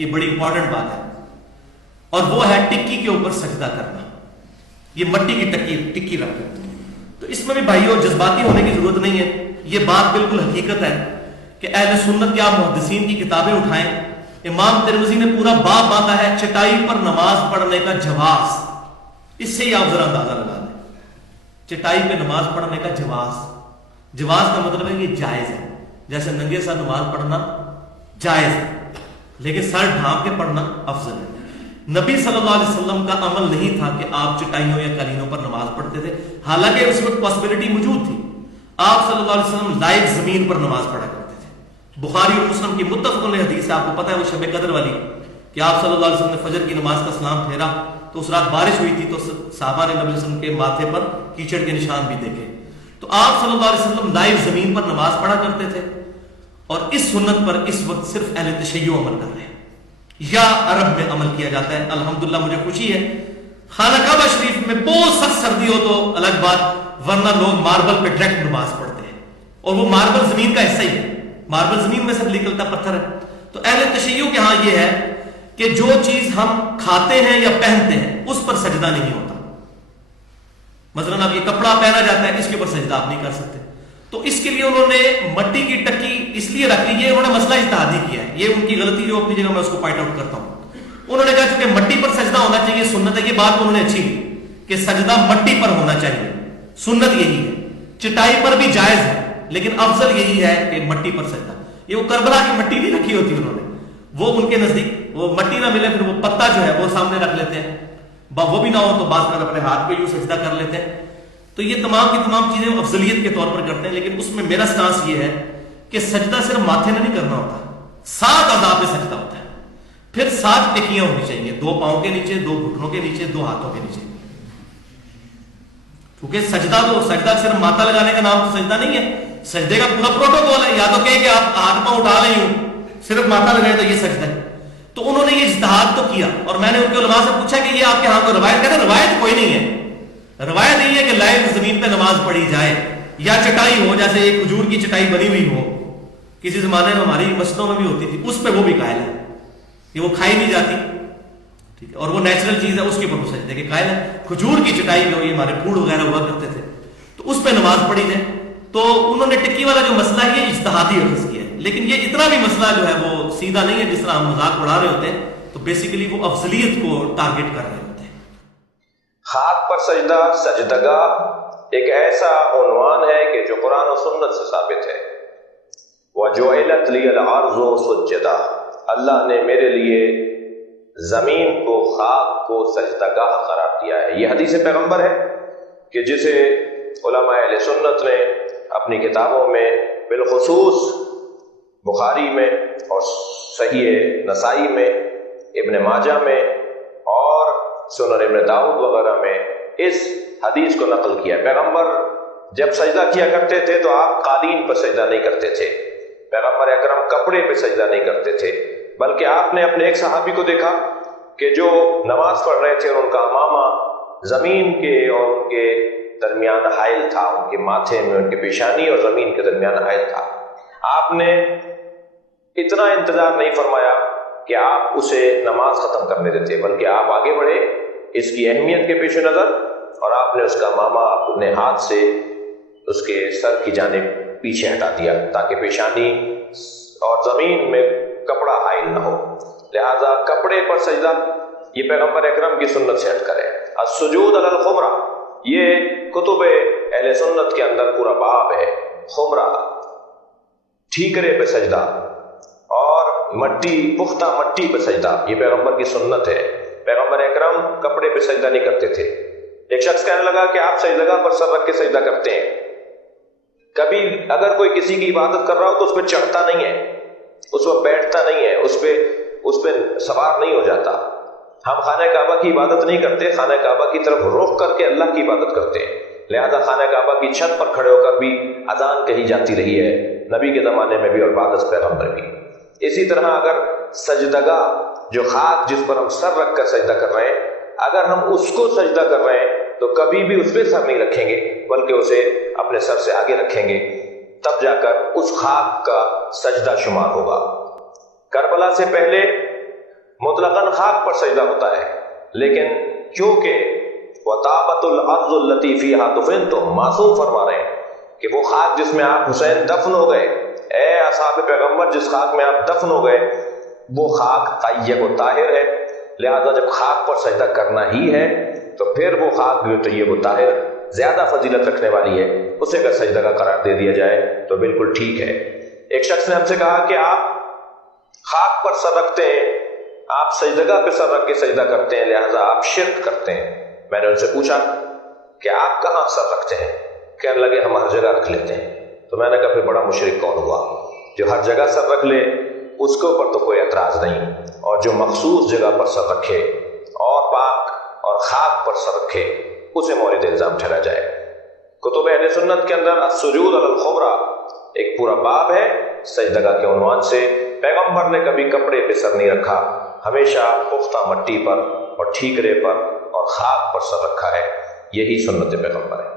یہ بڑی امپورٹنٹ بات ہے، اور وہ ہے ٹکی کے اوپر سجدہ کرنا. یہ مٹی کی ٹکی رکھ کر. تو اس میں بھی بھائیوں جذباتی ہونے کی ضرورت نہیں ہے، یہ بات بالکل حقیقت ہے کہ اہل سنت کے آپ محدثین کی کتابیں اٹھائیں، امام ترمذی نے پورا باب باندھا ہے چٹائی پر نماز پڑھنے کا جواز. اس سے ہی آپ ذرا اندازہ لگا دیں، چٹائی پہ نماز پڑھنے کا جواز کا مطلب ہے یہ جائز ہے. جیسے ننگے سر نماز پڑھنا جائز ہے، لیکن سر ڈھانپ کے پڑھنا افضل ہے. نبی صلی اللہ علیہ وسلم کا عمل نہیں تھا کہ آپ چٹائیوں یا قالینوں پر نماز پڑھتے تھے، حالانکہ اس وقت پاسبلٹی موجود تھی. آپ صلی اللہ علیہ وسلم لائق زمین پر نماز پڑھا کرتے تھے. بخاری اور مسلم کی متفق حدیث ہے، آپ کو پتہ ہے وہ شب قدر والی، کہ آپ صلی اللہ علیہ وسلم نے فجر کی نماز کا سلام پھیرا تو اس رات بارش ہوئی تھی، تو صحابہ نے نبی علیہ وسلم کے ماتھے پر کیچڑ کے نشان بھی دیکھے. تو آپ صلی اللہ علیہ وسلم لائق زمین پر نماز پڑھا کرتے تھے، اور اس سنت پر اس وقت صرف اہل تشیع عمل کر رہے ہیں یا عرب میں عمل کیا جاتا ہے. الحمدللہ مجھے خوشی ہے، خانہ کعبہ شریف میں بہت سخت سردی ہو تو الگ بات، ورنہ لوگ ماربل پہ ڈائریکٹ نماز پڑھتے ہیں، اور وہ ماربل زمین کا حصہ ہی ہے، ماربل زمین میں سے نکلتا پتھر ہے. تو اہل تشیع کے ہاں یہ ہے کہ جو چیز ہم کھاتے ہیں یا پہنتے ہیں اس پر سجدہ نہیں ہوتا. مثلا اب یہ کپڑا پہنا جاتا ہے، اس کے اوپر سجدہ آپ نہیں کر سکتے. تو اس کے لیے انہوں نے مٹی کی ٹکی اس لیے رکھ لی، یہ انہوں نے مسئلہ اجتہادی کیا ہے، یہ ان کی غلطی جو اپنی جگہ میں اس کو پوائنٹ آؤٹ کرتا ہوں. انہوں نے کہا چونکہ مٹی پر سجدہ ہونا چاہیے سنت ہے، یہ بات انہوں نے اچھی لی کہ سجدہ مٹی پر ہونا چاہیے، سنت یہی ہے. چٹائی پر بھی جائز ہے لیکن افضل یہی ہے کہ مٹی پر سجدہ. یہ وہ کربلا کی مٹی نہیں رکھی ہوتی انہوں نے، وہ ان کے نزدیک وہ مٹی نہ ملے پھر وہ پتا جو ہے وہ سامنے رکھ لیتے ہیں، وہ بھی نہ ہو تو بعض کر اپنے ہاتھ پہ یوں سجدہ کر لیتے ہیں. تو یہ تمام کی تمام چیزیں افضلیت کے طور پر کرتے ہیں، لیکن اس میں میرا سٹانس یہ ہے کہ سجدہ صرف ماتھے میں نہیں کرنا ہوتا، 7 اعضاء پہ سجدہ ہوتا ہے. پھر 7 ٹکیاں ہونی چاہیے، 2 پاؤں کے نیچے، 2 گھٹنوں کے نیچے، 2 ہاتھوں کے نیچے. کیونکہ سجدہ صرف ماتھا لگانے کا نام تو سجدہ نہیں ہے، سجدے کا پورا پروٹوکول ہے. یا تو کہ آپ ہاتھ پاؤں اٹھا لیں ہوں، صرف ماتھا لگائیں تو یہ سجدہ ہے. تو انہوں نے یہ اجتہاد تو کیا، اور میں نے ان کے علماء سے پوچھا کہ یہ آپ کے ہاں کو روایت کہتے ہیں؟ روایت کوئی نہیں ہے. روایت نہیں ہے کہ لائق زمین پہ نماز پڑھی جائے یا چٹائی ہو، جیسے ایک کھجور کی چٹائی بنی ہوئی ہو، کسی زمانے میں ہماری مسجدوں میں بھی ہوتی تھی، اس پہ وہ بھی قائل ہے کہ وہ کھائی نہیں جاتی، ٹھیک ہے، اور وہ نیچرل چیز ہے، اس کے اوپر سجدے کے قائل ہے. کھجور کی چٹائی جو یہ ہمارے پھوڑ وغیرہ ہوا کرتے تھے تو اس پہ نماز پڑھی جائے. تو انہوں نے ٹکی والا جو مسئلہ ہے یہ اجتہادی عرض کیا ہے، لیکن یہ اتنا بھی مسئلہ جو ہے وہ سیدھا نہیں ہے جس طرح ہم مذاق اڑا رہے ہوتے ہیں. تو بیسیکلی وہ افضلیت کو ٹارگٹ کر رہے ہوتے ہیں. خاک پر سجدہ، سجدگاہ ایک ایسا عنوان ہے کہ جو قرآن و سنت سے ثابت ہے. وَجُعِلَتْ لِيَ الْأَرْضُ سُجَّدًا، اللہ نے میرے لیے زمین کو، خاک کو سجدگاہ قرار دیا ہے. یہ حدیث پیغمبر ہے کہ جسے علماء اہل سنت نے اپنی کتابوں میں بالخصوص بخاری میں اور صحیح نسائی میں، ابن ماجہ میں اور سنن ابن داؤد وغیرہ میں اس حدیث کو نقل کیا. پیغمبر جب سجدہ کیا کرتے تھے تو آپ قالین پر سجدہ نہیں کرتے تھے، پیغمبر اکرم کپڑے پہ سجدہ نہیں کرتے تھے، بلکہ آپ نے اپنے ایک صحابی کو دیکھا کہ جو نماز پڑھ رہے تھے اور ان کا امامہ زمین کے اور ان کے درمیان حائل تھا، ان کے ماتھے میں، ان کے پیشانی اور زمین کے درمیان حائل تھا. آپ نے اتنا انتظار نہیں فرمایا کہ آپ اسے نماز ختم کرنے دیتے، بلکہ آپ آگے بڑھے اس کی اہمیت کے پیش نظر، اور آپ نے اس کا امامہ اپنے ہاتھ سے اس کے سر کی جانب پیچھے ہٹا دیا تاکہ پیشانی اور زمین میں کپڑا حائل نہ ہو. لہذا کپڑے پر سجدہ یہ پیغمبر اکرم کی سنت سے ہٹ کر ہے. السجود علی الخمرہ یہ کتب اہل سنت کے اندر پورا باب ہے. خمرہ، ٹھیکرے پہ سجدہ، اور مٹی، پختہ مٹی پہ سجدہ، یہ پیغمبر کی سنت ہے. پیغمبر اکرم کپڑے پہ سجدہ نہیں کرتے تھے. ایک شخص کہنے لگا کہ آپ سجدگاہ پر سر رکھ کے سجدہ کرتے ہیں. کبھی اگر کوئی کسی کی عبادت کر رہا ہو تو اس پہ چڑھتا نہیں ہے، اس پہ بیٹھتا نہیں ہے، اس پہ سوار نہیں ہو جاتا. ہم خانہ کعبہ کی عبادت نہیں کرتے، خانہ کعبہ کی طرف رخ کر کے اللہ کی عبادت کرتے ہیں. لہذا خانہ کعبہ کی چھت پر کھڑے ہو کر بھی اذان کہی جاتی رہی ہے نبی کے زمانے میں بھی اور بعد از پیغمبر بھی. اسی طرح اگر سجدگاہ جو خاک جس پر ہم سر رکھ کر سجدہ کر رہے ہیں، اگر ہم اس کو سجدہ کر رہے ہیں تو کبھی بھی اس پہ سر نہیں رکھیں گے، بلکہ اسے اپنے سر سے آگے رکھیں گے، تب جا کر اس خاک کا سجدہ شمار ہوگا. کربلا سے پہلے مطلقاً خاک پر سجدہ ہوتا ہے، لیکن کیونکہ وَطَابَتُ الْأَرْضُ الَّتِي فِيهَا دُفِنْتُمْ معصوم فرما رہے ہیں کہ وہ خاک جس میں آپ حسین دفن ہو گئے، اے اصحاب پیغمبر جس خاک میں آپ دفن ہو گئے، وہ خاک طیب و طاہر ہے، لہذا جب خاک پر سجدہ کرنا ہی ہے تو پھر وہ خاک جو طیب و طاہر زیادہ فضیلت رکھنے والی ہے، اسے اگر سجدہ کا قرار دے دیا جائے تو بالکل ٹھیک ہے۔ ایک شخص نے ہم سے کہا کہ آپ خاک پر سر رکھتے ہیں، آپ سجدگاہ پہ سر رکھ کے سجدہ کرتے ہیں، لہذا آپ شرک کرتے ہیں۔ میں نے ان سے پوچھا کہ آپ کہاں سر رکھتے ہیں؟ کہنے لگے ہم ہر جگہ رکھ لیتے ہیں۔ تو میں نے کہا پھر بڑا مشرک کون ہوا؟ جو ہر جگہ سر رکھ لے اس کے اوپر تو کوئی اعتراض نہیں، اور جو مخصوص جگہ پر سر رکھے اور پاک اور خاک پر سر رکھے اسے مورد الزام ٹھہرا جائے۔ کتب اہل سنت کے اندر السجود علی الخمرہ ایک پورا باب ہے سجدگاہ کے عنوان سے۔ پیغمبر نے کبھی کپڑے پہ سر نہیں رکھا، ہمیشہ پختہ مٹی پر اور ٹھیکرے پر اور خاک پر سر رکھا ہے، یہی سنت پیغمبر ہے۔